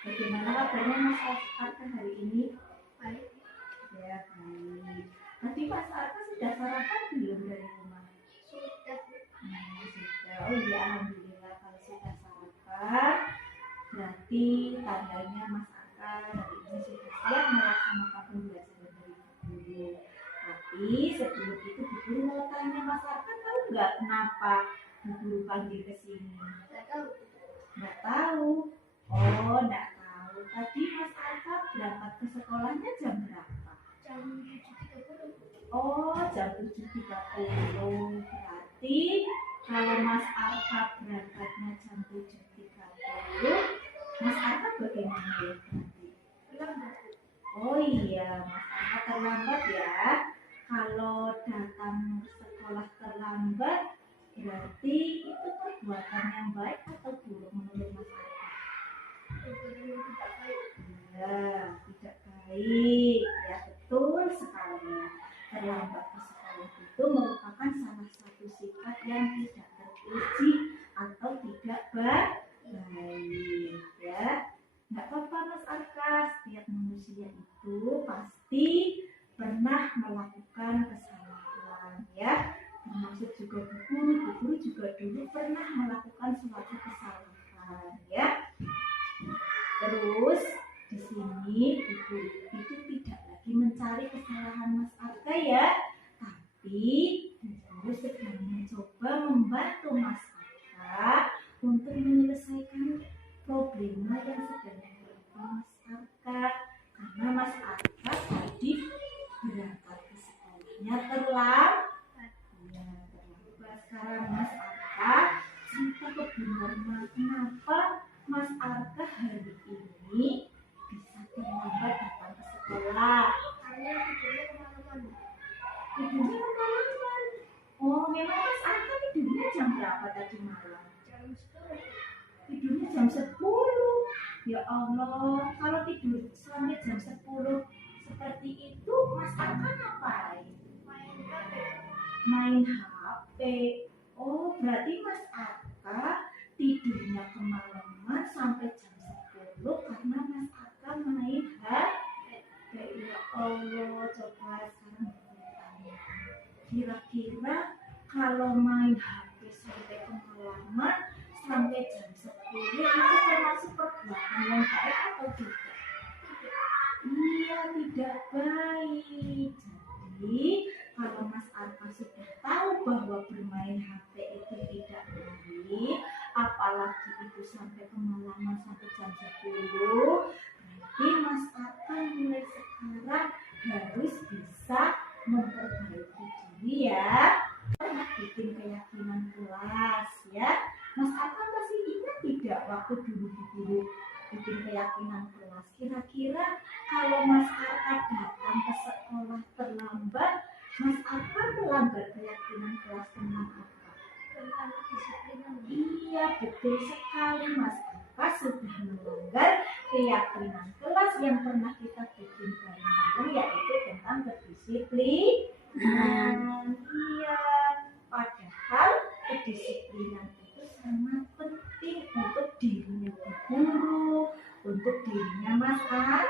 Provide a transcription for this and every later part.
Bagaimana kabarnya Mas Arka hari ini? Baik. Ya, baik. Tadi Mas Arka sudah sarapan belum dari rumah? Sudah. Sudah. Oh iya, alhamdulillah kalau sudah sarapan. Berarti tandanya Mas Arka hari ini sudah siap melaksanakan pembelajaran dari Bu Guru. Tapi sebelum itu Bu Guru mau tanya Mas Arka, tahu nggak kenapa Bu Guru panggil ke sini? Tidak tahu. Nggak tahu. Oh, nggak tahu. Tadi Mas Arka berangkat ke sekolahnya jam berapa? Jam 7.30. Oh, jam 7.30. Berarti kalau Mas Arka berangkatnya jam 7.30, Mas Arka bagaimana ya nanti? Terlambat. Oh iya, Mas Arka terlambat ya. Kalau datang sekolah terlambat, berarti itu perbuatan yang baik atau buruk menurut Mas Arka? Tidak baik. Ya, tidak baik. Ya, betul sekali. Terlambat ke sekolah itu merupakan salah satu sifat yang tidak terpuji atau tidak baik. Ya, nggak apa-apa Mas Arka. Setiap manusia itu pasti pernah melakukan kesalahan, ya. Termasuk juga Bu Guru juga dulu pernah melakukan suatu kesalahan, ya. Terus di sini Ibu itu tidak lagi mencari kesalahan Mas Arka ya, tapi Ibu sedang mencoba membantu Mas Arka untuk menyelesaikan problema yang sedang dihadapi Mas Arka. Karena Mas Arka tadi berangkat ke sekolahnya terlambat. Ya, terlambat. Sekarang Mas Arka cerita kebenaran kenapa Mas Arka hari ini bisa terlambat datang ke sekolah. Karena tidurnya kemalaman. Tidurnya kemalaman. Oh, memang Mas Arka tidurnya jam berapa tadi malam? Jam 10. Tidurnya jam 10. Ya Allah, kalau tidur sampai jam 10 seperti itu, Mas Arka ngapain? Main HP. Main HP. Oh, berarti Mas Arka tidurnya kemalaman sampai jam 10 karena Mas Arka main HP. Ya Allah, coba sekarang bertanya. Kira-kira kalau main HP sampai kemalaman sampai jam 10 itu termasuk perbuatan yang baik atau tidak? Iya, tidak baik. Jadi kalau Mas Arka sudah tahu bahwa bermain HP itu tidak baik, apalagi itu sampai kemalaman sampai jam 10, berarti Mas Arka mulai sekarang harus bisa memperbaiki diri ya. Bikin keyakinan kelas ya. Mas Arka masih ingat tidak waktu dulu bikin keyakinan kelas? Kira-kira kalau Mas Arka datang ke sekolah terlambat, Mas Arka melanggar keyakinan kelas tentang apa? Tentang kedisiplinan. Iya, betul sekali. Mas Arka sudah melanggar keyakinan kelas yang pernah kita bikin bareng-bareng, yaitu tentang kedisiplinan. Iya, padahal kedisiplinan itu sangat penting untuk dirinya Bu Guru, untuk dirinya Mas Arka.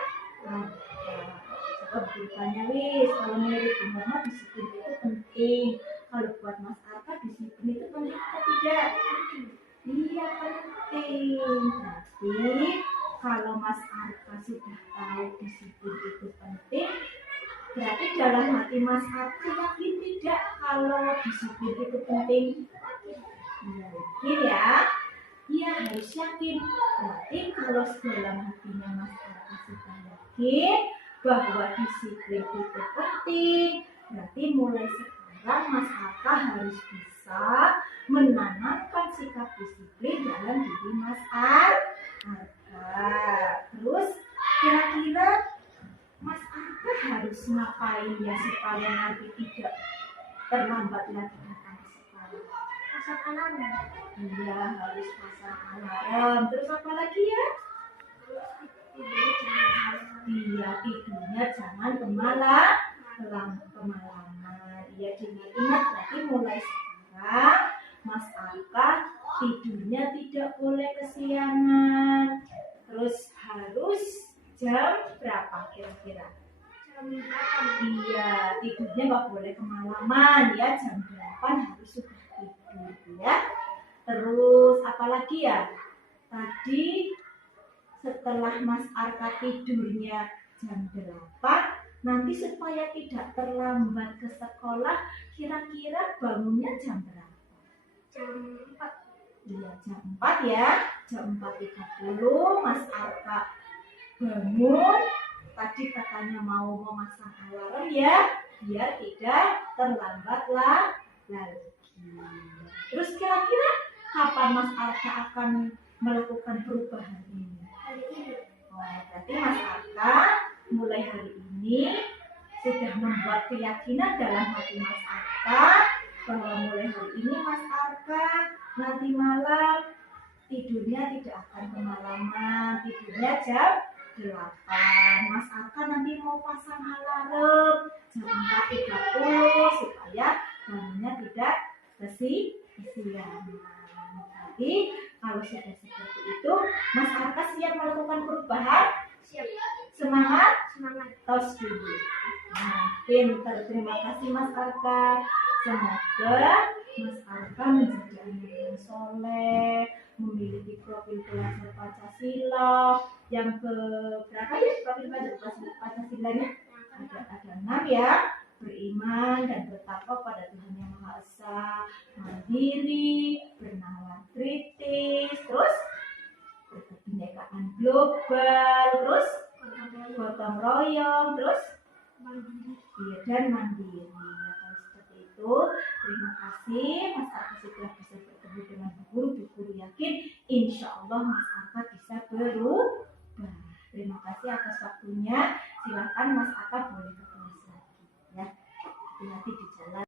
Coba bertanya wis, kalau menurut Bu Mama disiplin itu penting. Kalau buat Mas Arka disiplin itu penting atau tidak? Iya, penting. Tapi kalau Mas Arka sudah tahu disiplin itu penting, berarti dalam hati Mas Arka yakin tidak kalau disiplin itu penting? Iya, yakin ya. Iya, harus yakin. Berarti kalau dalam hatinya Mas Arka sudah yakin bahwa disiplin itu penting, berarti mulai sekarang Mas Arka harus bisa menanamkan sikap disiplin dalam diri Mas Arka. Terus kira-kira Mas Arka harus ngapain ya supaya nanti tidak terlambat lagi datang ke sekolah? Pasang alarm. Iya, harus pasang alarm. Terus apa lagi ya? Iya, tidurnya jangan kemalaman. Iya, diingat berarti mulai sekarang Mas Arka tidurnya tidak boleh kesiangan. Terus harus jam berapa kira-kira? Jam 8. Iya, tidurnya nggak boleh kemalaman ya, jam 8 harus sudah tidur ya. Terus apalagi ya? Tadi setelah Mas Arka tidurnya jam 8, nanti supaya tidak terlambat ke sekolah, kira-kira bangunnya jam berapa? Jam 4. Iya, jam 4 ya. Jam 4.30 Mas Arka bangun. Tadi katanya mau memasang alarm ya, biar tidak terlambat lagi. Terus kira-kira kapan Mas Arka akan melakukan perubahan ini? Hari ini. Oh, berarti Mas Arka mulai hari ini sudah membuat keyakinan dalam hati Mas Arka bahwa mulai hari ini Mas Arka nanti malam tidurnya tidak akan kemalaman, tidurnya jam 8. Mas Arka nanti mau pasang alarm jam 4.30 supaya bangunnya tidak kesiangan. Jadi kalau sudah seperti itu, Mas Arka siap melakukan perubahan? Siap. Semangat? Semangat. Tos dulu. Nah, pintar. Terima kasih Mas Arka. Semoga Mas Arka menjadi anak yang soleh, memiliki profil pelajar Pancasila yang berapa ya profil pelajar Pancasila-nya? Ada 6 ya. Beriman dan bertakwa pada Tuhan Yang Maha Esa, mandiri, bernalar kritis, terus berkebinekaan global, terus gotong royong, terus iya, dan mandiri. Ya, kalau seperti itu, terima kasih Mas Arka sudah bisa bertemu dengan Bu Guru. Bu Guru yakin insya Allah Mas Arka bisa berubah. Terima kasih atas waktunya. Silakan Mas Arka boleh ke kelas lagi ya. Hati-hati di jalan.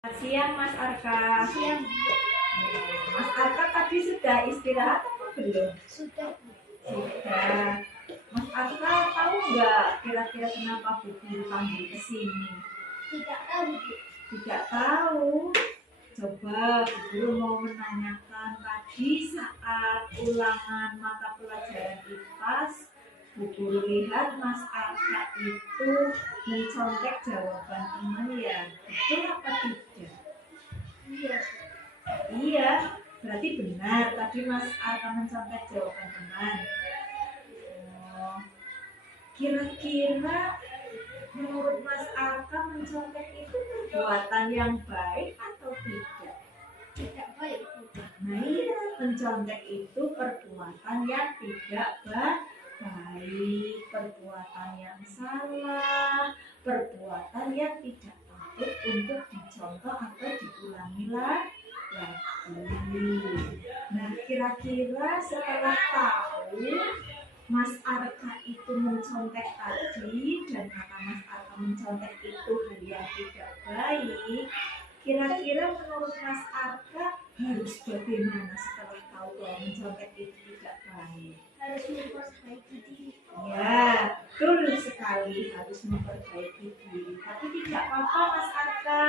Selamat siang Mas Arka. Siang. Mas Arka tadi sudah istirahat apa belum? Sudah. Sudah. Mas Arka tahu nggak kira-kira kenapa Bu Guru panggil ke sini? Tidak tahu. Tidak tahu. Coba Bu Guru mau menanyakan, tadi saat ulangan mata pelajaran IPAS, Bu Guru lihat Mas Arka itu mencontek jawaban teman ya. Betul apa tidak? Iya. Iya, berarti benar tadi Mas Arka mencontek jawaban teman. Oh, kira-kira menurut Mas Arka mencontek itu perbuatan yang baik atau tidak? Tidak baik. Nah iya, mencontek itu perbuatan yang tidak baik, perbuatan yang salah, perbuatan yang tidak patut untuk dicontoh atau diulangi lagi. Nah kira-kira setelah tahu Mas Arka itu mencontek tadi dan kata Mas Arka mencontek itu hal yang tidak baik, kira-kira menurut Mas Arka harus bagaimana setelah tahu bahwa mencontek itu tidak baik? Harus memperbaiki diri. Ya, betul sekali, harus memperbaiki diri. Tapi tidak apa-apa Mas Arka,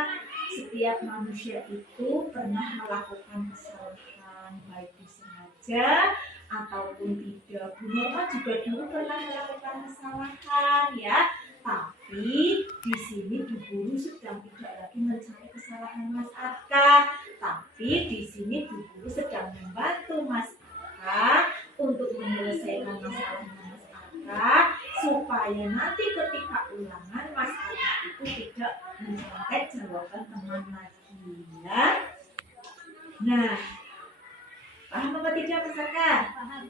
setiap manusia itu pernah melakukan kesalahan, baik disengaja ataupun tidak. Bu Norma juga dulu pernah melakukan kesalahan ya. Tapi di sini Bu Guru sedang tidak lagi mencari kesalahan Mas Arka. Tapi di sini Bu Guru sedang membantu Mas Arka untuk menyelesaikan masalahnya Mas Arka supaya nanti ketika ulangan Mas Arka itu tidak mencontek jawaban teman lagi ya. Nah, paham apa tidak Mas Arka? Paham.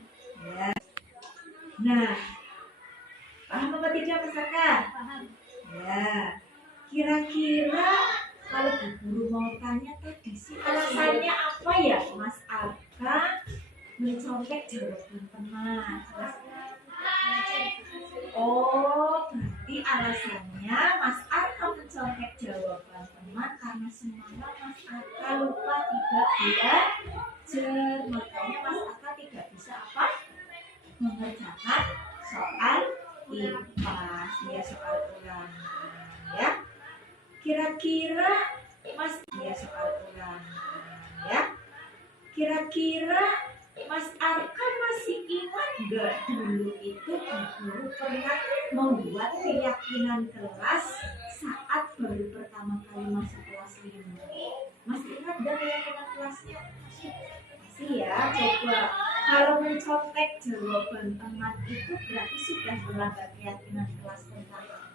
Ya. Nah, paham apa tidak Mas Arka? Paham. Ya. Kira-kira kalau Bu Guru mau tanya tadi sih alasannya apa ya Mas Arka mencontek jawaban teman? Oh, berarti alasannya Mas Arka mencontek jawaban teman karena semalam Mas Arka lupa tidak belajar, makanya Mas Arka tidak bisa apa? Mengerjakan soal IPAS, ya soal ulangan ya. Kira-kira Mas ya soal ulangan ya. Kira Kira-kira Mas Arka masih ingat nggak dulu itu guru pernah membuat keyakinan kelas saat baru pertama kali masuk kelas 5? Masih ingat nggak keyakinan kelasnya? Masih ya, coba. Kalau mencontek jawaban teman itu berarti sudah melanggar keyakinan kelas tentang apa?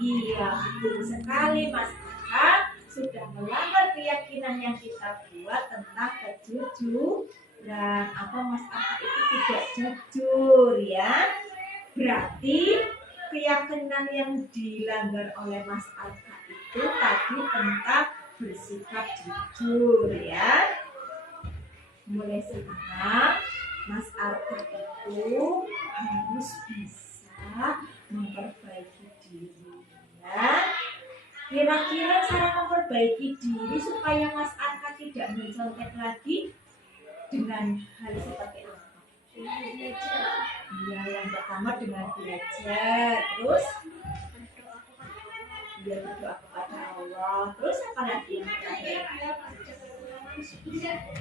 Iya, betul sekali Mas Arka, sudah melanggar keyakinan yang kita buat tentang kejujuran. Apa Mas Arka itu tidak jujur ya? Berarti keyakinan yang dilanggar oleh Mas Arka itu tadi tentang bersikap jujur ya. Mulai sekarang Mas Arka itu harus bisa memperbaiki diri ya. Kira-kira cara memperbaiki diri supaya Mas Arka tidak mencontek lagi dengan hal seperti apa? Iya, yang pertama dengan belajar, terus dia berdoa kepada Allah, terus apa lagi yang terakhir?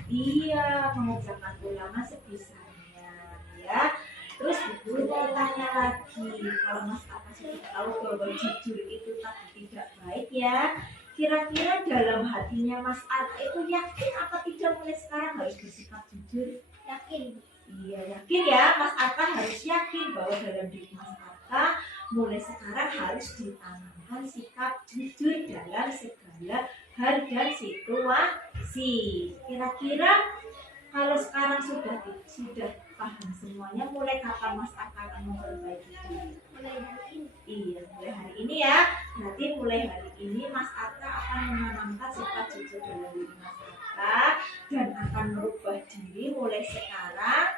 Iya, mengerjakan ulama sebisanya ya. Terus Ibu mau tanya lagi, kalau Mas Arka sudah tahu bahwa jujur itu tadi tidak baik ya, kira-kira dalam hatinya Mas Arka itu yakin apa tidak mulai sekarang harus bersikap jujur? Yakin. Iya, yakin ya, Mas Arka harus yakin bahwa dalam diri Mas Arka mulai sekarang harus ditanamkan sikap jujur dalam segala hal dan situasi. Kira-kira kalau sekarang sudah paham semuanya, mulai kapan Mas Arka akan memperbaiki diri? Mulai hari ini. Iya, mulai hari ini ya. Berarti mulai hari ini Mas Arka akan menanamkan sifat jujur dalam diri Mas Arka dan akan merubah diri mulai sekarang.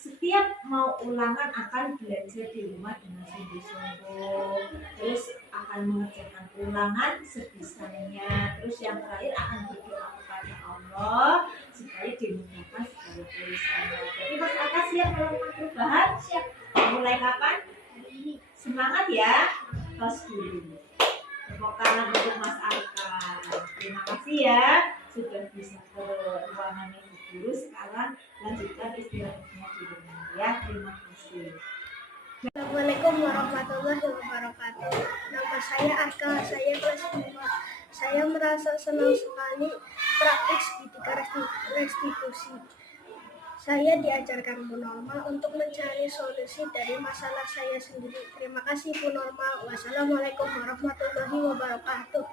Setiap mau ulangan akan belajar di rumah dengan sungguh-sungguh, terus akan mengerjakan ulangan sebisanya, terus yang terakhir akan berdoa kepada Allah supaya dimudahkan segala tulisannya. Jadi Mas Arka siap melakukan perubahan? Siap. Mulai kapan? Hari ini. Semangat ya, tos dulu. Tepuk tangan untuk Mas Arka. Terima kasih ya sudah bisa ke ruangan Ibu Guru. Sekarang lanjutkan istirahatnya di rumah ya. Terima kasih. Assalamualaikum warahmatullahi wabarakatuh. Nama saya Arka, saya kelas 5. Saya merasa senang sekali praktik segitiga restitusi. Saya diajarkan Bu Norma untuk mencari solusi dari masalah saya sendiri. Terima kasih Bu Norma. Wassalamualaikum warahmatullahi wabarakatuh.